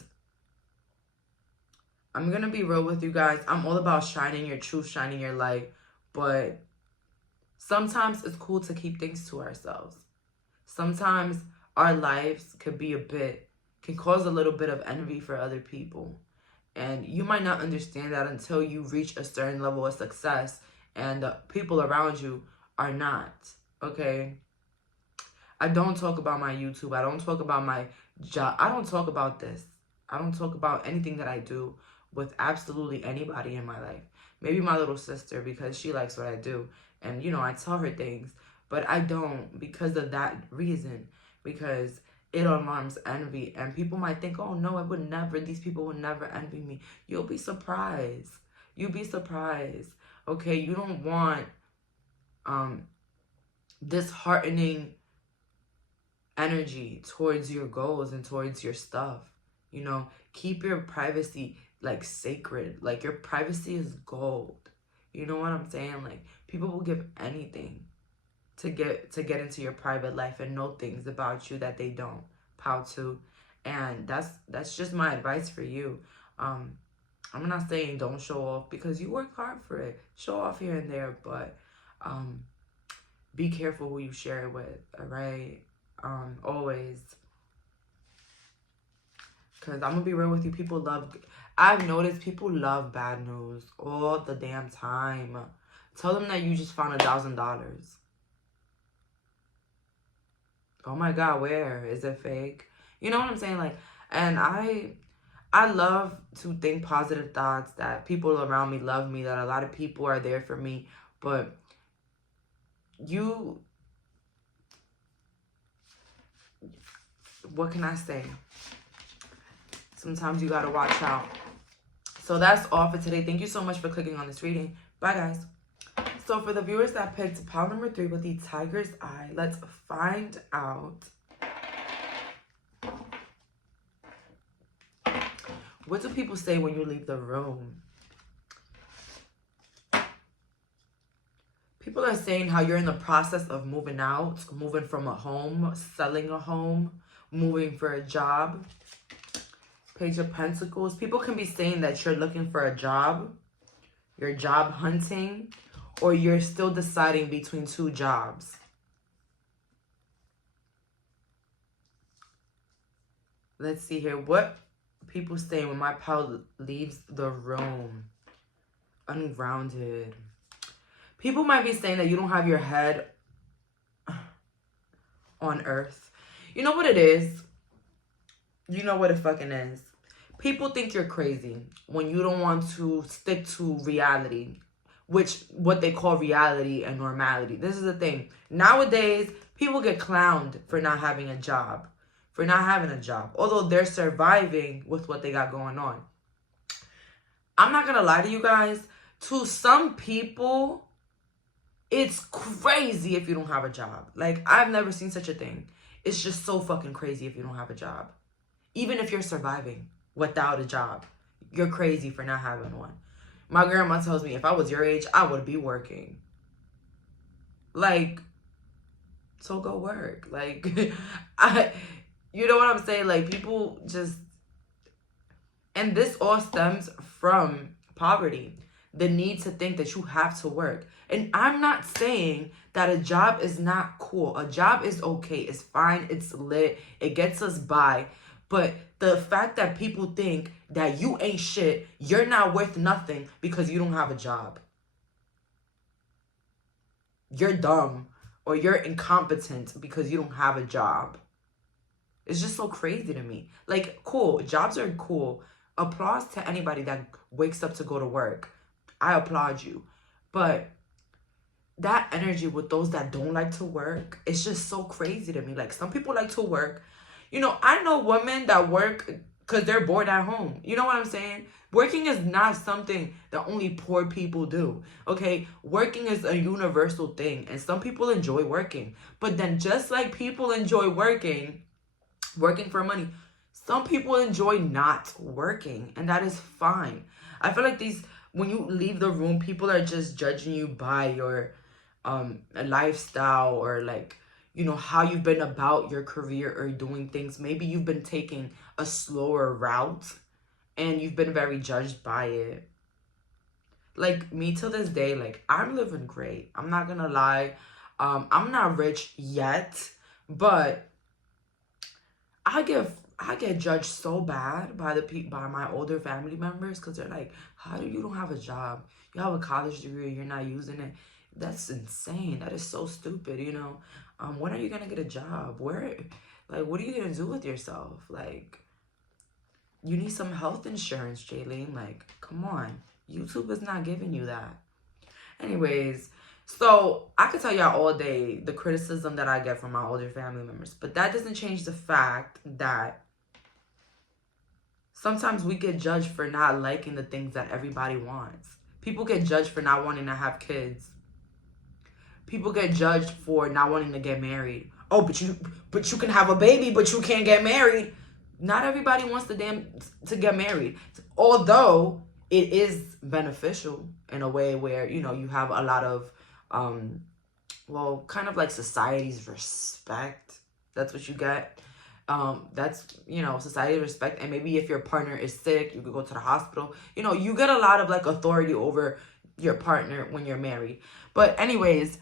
I'm going to be real with you guys. I'm all about shining your truth, shining your light. But sometimes it's cool to keep things to ourselves. Sometimes our lives could be can cause a little bit of envy for other people. And you might not understand that until you reach a certain level of success and the people around you are not, okay? I don't talk about my YouTube. I don't talk about my job. I don't talk about this. I don't talk about anything that I do with absolutely anybody in my life. Maybe my little sister, because she likes what I do. And, you know, I tell her things. But I don't because of that reason. Because it alarms envy. And people might think, oh, no, these people would never envy me. You'll be surprised. You'll be surprised. Okay, you don't want disheartening energy towards your goals and towards your stuff. You know, keep your privacy like sacred. Like, your privacy is gold. You know what I'm saying? Like, people will give anything to get into your private life and know things about you that they don't. How to. And that's just my advice for you. I'm not saying don't show off, because you work hard for it. Show off here and there, but be careful who you share it with, all right? Always. Because I'm going to be real with you. I've noticed people love bad news all the damn time. Tell them that you just found $1,000. Oh my God, where? Is it fake? You know what I'm saying? Like, and I love to think positive thoughts, that people around me love me, that a lot of people are there for me. But what can I say? Sometimes you gotta watch out. So that's all for today. Thank you so much for clicking on this reading. Bye, guys. So for the viewers that picked pile number 3 with the tiger's eye, let's find out what do people say when you leave the room. People are saying how you're in the process of moving out, moving from a home, selling a home, moving for a job. Page of Pentacles. People can be saying that you're looking for a job, you're job hunting, or you're still deciding between 2 jobs. Let's see here. What people saying when my pal leaves the room? Ungrounded. People might be saying that you don't have your head on earth. You know what it is? You know what it fucking is. People think you're crazy when you don't want to stick to reality, which what they call reality and normality. This is the thing. Nowadays, people get clowned for not having a job, although they're surviving with what they got going on. I'm not gonna lie to you guys. To some people, it's crazy if you don't have a job. Like, I've never seen such a thing. It's just so fucking crazy if you don't have a job. Even if you're surviving without a job, you're crazy for not having one. My grandma tells me if I was your age, I would be working. Like, so go work. Like, you know what I'm saying? Like, people just, and this all stems from poverty. The need to think that you have to work. And I'm not saying that a job is not cool. A job is okay. It's fine. It's lit. It gets us by. But the fact that people think that you ain't shit, you're not worth nothing because you don't have a job. You're dumb or you're incompetent because you don't have a job. It's just so crazy to me. Like, cool. Jobs are cool. Applause to anybody that wakes up to go to work. I applaud you. But that energy with those that don't like to work, it's just so crazy to me. Like, some people like to work. You know, I know women that work because they're bored at home. You know what I'm saying? Working is not something that only poor people do, okay? Working is a universal thing, and some people enjoy working. But then just like people enjoy working for money, some people enjoy not working, and that is fine. I feel like when you leave the room, people are just judging you by your lifestyle or, like, you know, how you've been about your career or doing things. Maybe you've been taking a slower route and you've been very judged by it. Like, me to this day, like, I'm living great. I'm not gonna lie. I'm not rich yet, but I get judged so bad by by my older family members because they're like, how do you don't have a job? You have a college degree and you're not using it. That's insane. That is so stupid, you know? When are you gonna get a job? What are you gonna do with yourself? Like, you need some health insurance, Jayleen. Like, come on. YouTube is not giving you that. Anyways, so I could tell y'all all day the criticism that I get from my older family members, but that doesn't change the fact that sometimes we get judged for not liking the things that everybody wants. People get judged for not wanting to have kids. People get judged for not wanting to get married. Oh, but you can have a baby, but you can't get married. Not everybody wants to get married. Although it is beneficial in a way where, you know, you have a lot of, well, kind of like society's respect. That's what you get. That's, you know, society's respect. And maybe if your partner is sick, you could go to the hospital. You know, you get a lot of, like, authority over your partner when you're married. But anyways,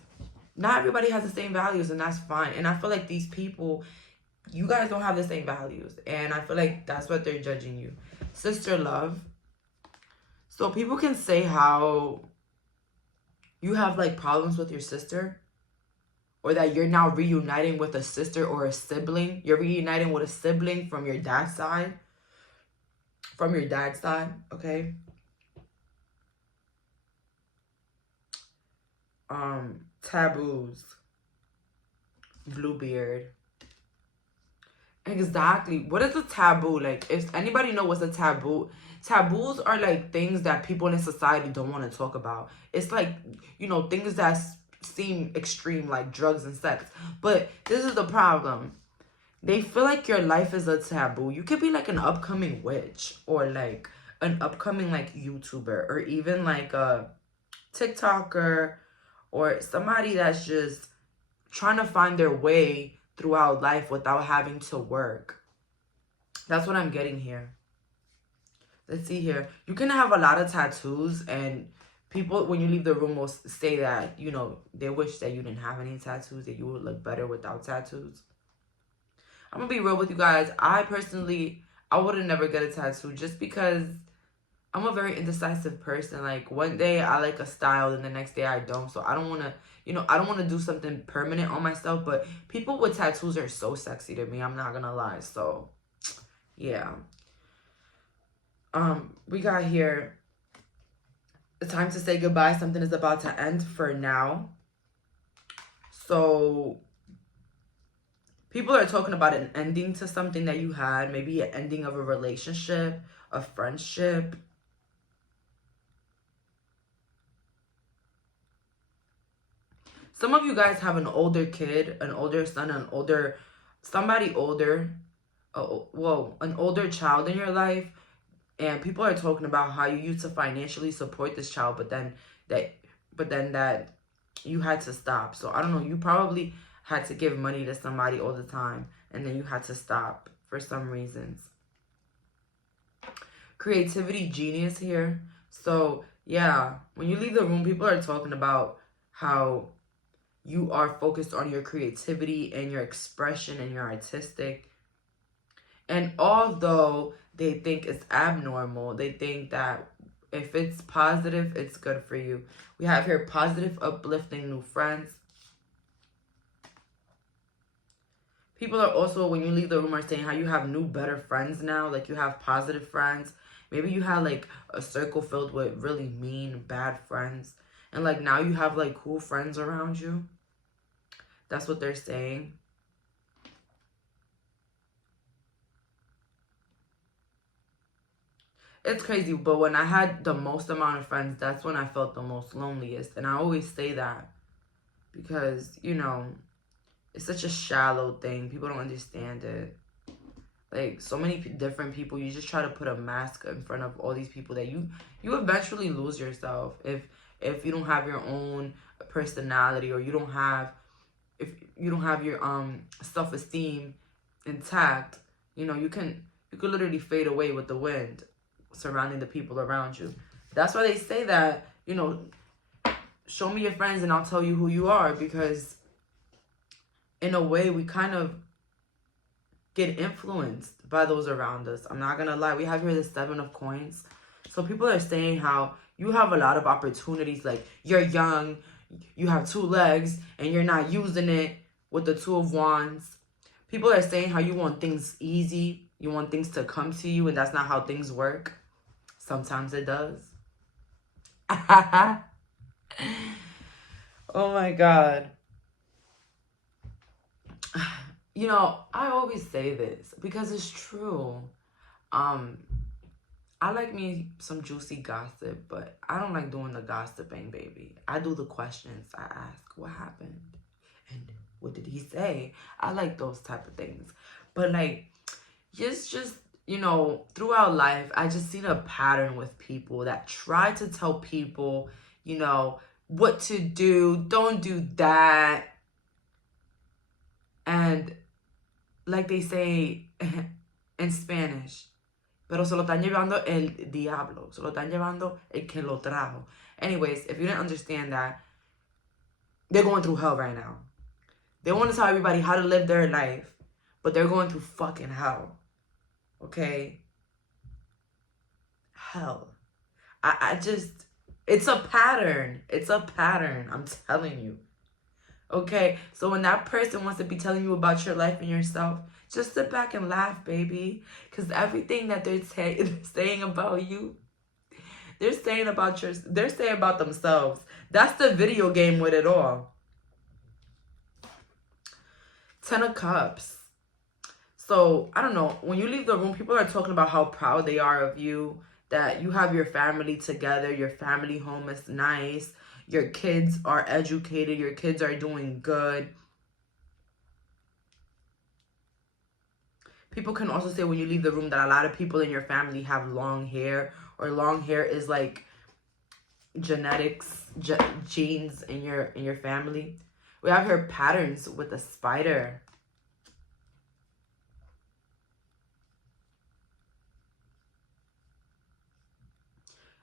not everybody has the same values, and that's fine. And I feel like these people, you guys don't have the same values. And I feel like that's what they're judging you. Sister love. So people can say how you have, like, problems with your sister, or that you're now reuniting with a sister or a sibling. You're reuniting with a sibling from your dad's side. Okay? Taboos. Bluebeard. Exactly. What is a taboo? Like, if anybody know what's a taboo, taboos are like things that people in society don't want to talk about. It's like, you know, things that seem extreme, like drugs and sex. But this is the problem. They feel like your life is a taboo. You could be like an upcoming witch, or like an upcoming like YouTuber, or even like a TikToker, or somebody that's just trying to find their way throughout life without having to work. That's what I'm getting here. Let's see here. You can have a lot of tattoos, and people, when you leave the room, will say that, you know, they wish that you didn't have any tattoos, that you would look better without tattoos. I'm gonna be real with you guys. I personally, I would have never get a tattoo, just because I'm a very indecisive person. Like, one day I like a style and the next day I don't. So I don't want to, you know, I don't want to do something permanent on myself. But people with tattoos are so sexy to me. I'm not going to lie. So, yeah. We got here, the time to say goodbye. Something is about to end for now. So people are talking about an ending to something that you had. Maybe an ending of a relationship, a friendship. Some of you guys have an older kid, an older son, somebody older, an older child in your life. And people are talking about how you used to financially support this child, but then that you had to stop. So I don't know, you probably had to give money to somebody all the time, and then you had to stop for some reasons. Creativity genius here. So yeah, when you leave the room, people are talking about how you are focused on your creativity and your expression and your artistic. And although they think it's abnormal, they think that if it's positive, it's good for you. We have here positive, uplifting new friends. People are also, when you leave the room, are saying how you have new, better friends now. Like, you have positive friends. Maybe you had like a circle filled with really mean, bad friends. And like now you have like cool friends around you. That's what they're saying. It's crazy, but when I had the most amount of friends, that's when I felt the most loneliest. And I always say that because, you know, it's such a shallow thing. People don't understand it. Like, so many different people, you just try to put a mask in front of all these people that you eventually lose yourself if you don't have your own personality, or if you don't have your self-esteem intact. You know, you could literally fade away with the wind surrounding the people around you. That's why they say that, you know, show me your friends and I'll tell you who you are, because in a way we kind of get influenced by those around us. I'm not gonna lie. We have here the 7 of coins. So people are saying how you have a lot of opportunities. Like, you're young, you have 2 legs, and you're not using it with the 2 of wands. People are saying how you want things easy. You want things to come to you, and that's not how things work. Sometimes it does. Oh my God. You know, I always say this because it's true. I like me some juicy gossip, but I don't like doing the gossiping, baby. I do the questions. I ask, what happened? And what did he say? I like those type of things. But like, just, you know, throughout life, I just seen a pattern with people that try to tell people, you know, what to do. Don't do that. And like they say in Spanish, pero se lo están llevando el diablo. Se lo están llevando el que lo trajo. Anyways, if you didn't understand that, they're going through hell right now. They want to tell everybody how to live their life, but they're going through fucking hell. Okay? Hell. I just, it's a pattern. It's a pattern. I'm telling you. Okay? So when that person wants to be telling you about your life and yourself, just sit back and laugh, baby. Because everything that they're saying about you, they're saying about themselves. That's the video game with it all. 10 of Cups. So, I don't know. When you leave the room, people are talking about how proud they are of you, that you have your family together, your family home is nice, your kids are educated, your kids are doing good. People can also say when you leave the room that a lot of people in your family have long hair, or long hair is like genetics, genes in your family. We have here patterns with a spider.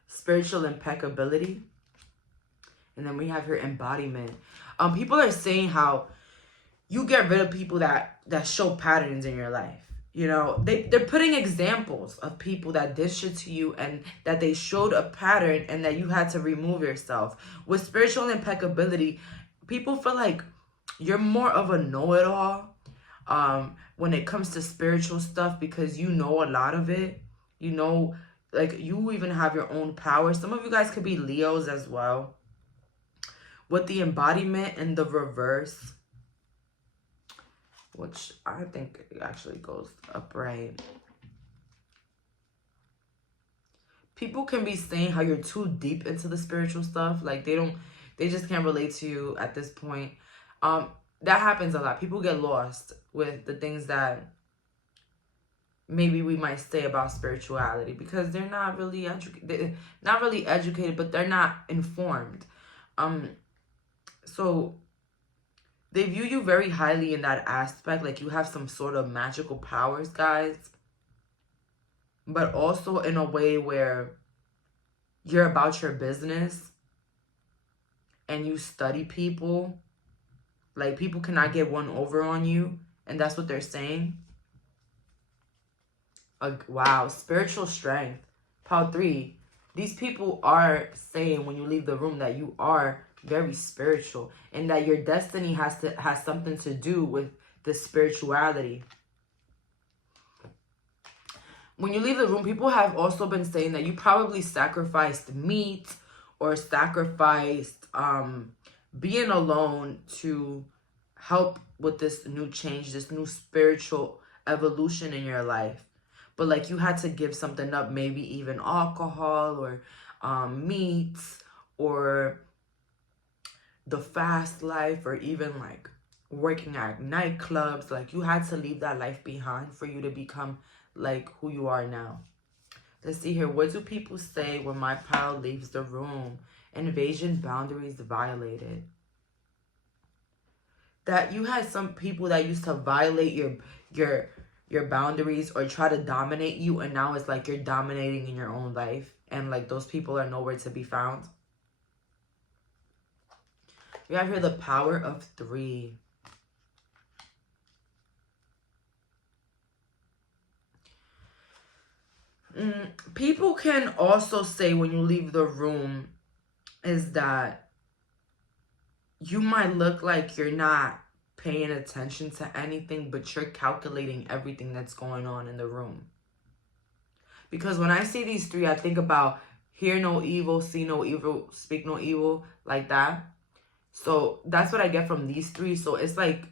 Spiritual impeccability. And then we have here embodiment. People are saying how you get rid of people that show patterns in your life. You know, they're putting examples of people that did shit to you and that they showed a pattern and that you had to remove yourself. With spiritual impeccability, people feel like you're more of a know-it-all when it comes to spiritual stuff, because you know a lot of it. You know, like, you even have your own power. Some of you guys could be Leos as well. With the embodiment in the reverse, which I think actually goes upright. People can be saying how you're too deep into the spiritual stuff. Like, they just can't relate to you at this point. That happens a lot. People get lost with the things that maybe we might say about spirituality because they're not really educated, but they're not informed. So they view you very highly in that aspect, like you have some sort of magical powers, guys. But also in a way where you're about your business and you study people. Like, people cannot get one over on you, and that's what they're saying. Wow, spiritual strength. Pile 3. These people are saying when you leave the room that you are very spiritual and that your destiny has something to do with the spirituality. When you leave the room, people have also been saying that you probably sacrificed meat or sacrificed being alone to help with this new change, this new spiritual evolution in your life. But like, you had to give something up, maybe even alcohol or meats or the fast life, or even like working at nightclubs. Like, you had to leave that life behind for you to become like who you are now. Let's see here. What do people say when my pile leaves the room? Invasion, boundaries violated. That you had some people that used to violate your boundaries or try to dominate you, and now it's like you're dominating in your own life, and like those people are nowhere to be found. We have here the power of 3. People can also say when you leave the room is that you might look like you're not paying attention to anything, but you're calculating everything that's going on in the room. Because when I see these 3, I think about hear no evil, see no evil, speak no evil, like that. So that's what I get from these 3. So it's like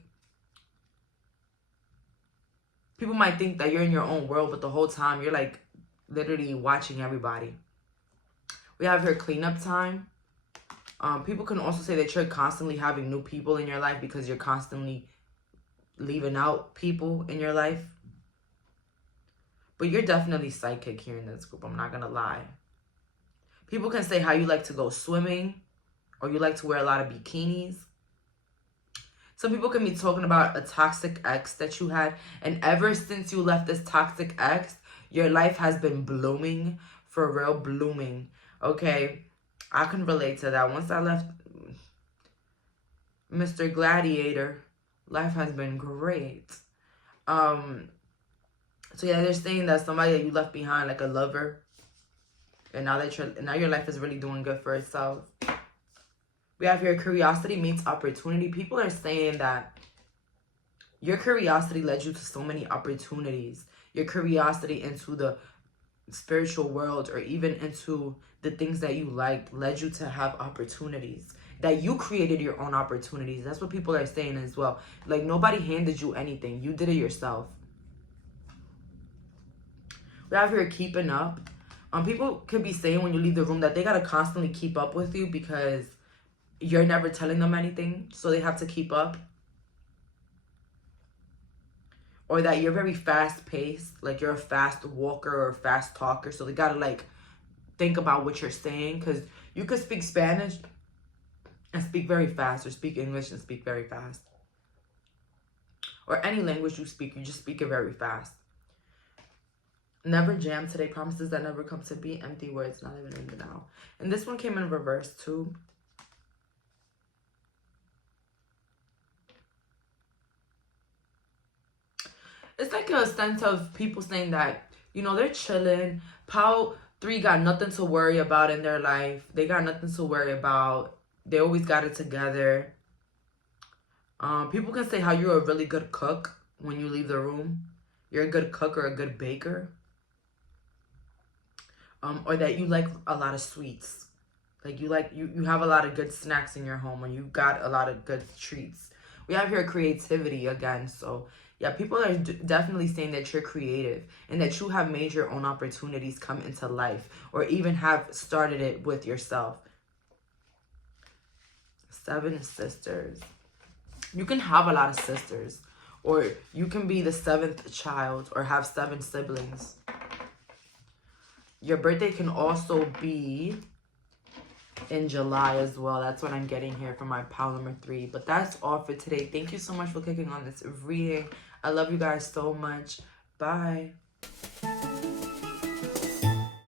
people might think that you're in your own world, but the whole time you're like literally watching everybody. We have here cleanup time. People can also say that you're constantly having new people in your life because you're constantly leaving out people in your life. But you're definitely psychic here in this group, I'm not going to lie. People can say how you like to go swimming, or you like to wear a lot of bikinis. Some people can be talking about a toxic ex that you had, and ever since you left this toxic ex, your life has been blooming, for real, blooming, okay? I can relate to that. Once I left Mr. Gladiator, life has been great. So yeah, they're saying that somebody that you left behind, like a lover, and now your life is really doing good for itself. We have here curiosity meets opportunity. People are saying that your curiosity led you to so many opportunities. Your curiosity into the spiritual world, or even into the things that you liked, led you to have opportunities. That you created your own opportunities. That's what people are saying as well. Like, nobody handed you anything. You did it yourself. We have here keeping up. People could be saying when you leave the room that they got to constantly keep up with you because you're never telling them anything. So they have to keep up. Or that you're very fast paced. Like you're a fast walker or a fast talker. So they got to like think about what you're saying. Because you could speak Spanish and speak very fast. Or speak English and speak very fast. Or any language you speak, you just speak it very fast. Never jam today. Promises that never come to be. Empty words, not even in the now. And this one came in reverse too. It's like a sense of people saying that, you know, they're chilling. Pile 3 got nothing to worry about in their life. They got nothing to worry about. They always got it together. People can say how you're a really good cook when you leave the room. You're a good cook or a good baker. Or that you like a lot of sweets. Like you have a lot of good snacks in your home, or you got a lot of good treats. We have here creativity again. So yeah, people are definitely saying that you're creative and that you have made your own opportunities come into life, or even have started it with yourself. 7 sisters. You can have a lot of sisters, or you can be the 7th child, or have 7 siblings. Your birthday can also be in July as well. That's what I'm getting here for my pile number 3. But that's all for today. Thank you so much for clicking on this reading. I love you guys so much. Bye.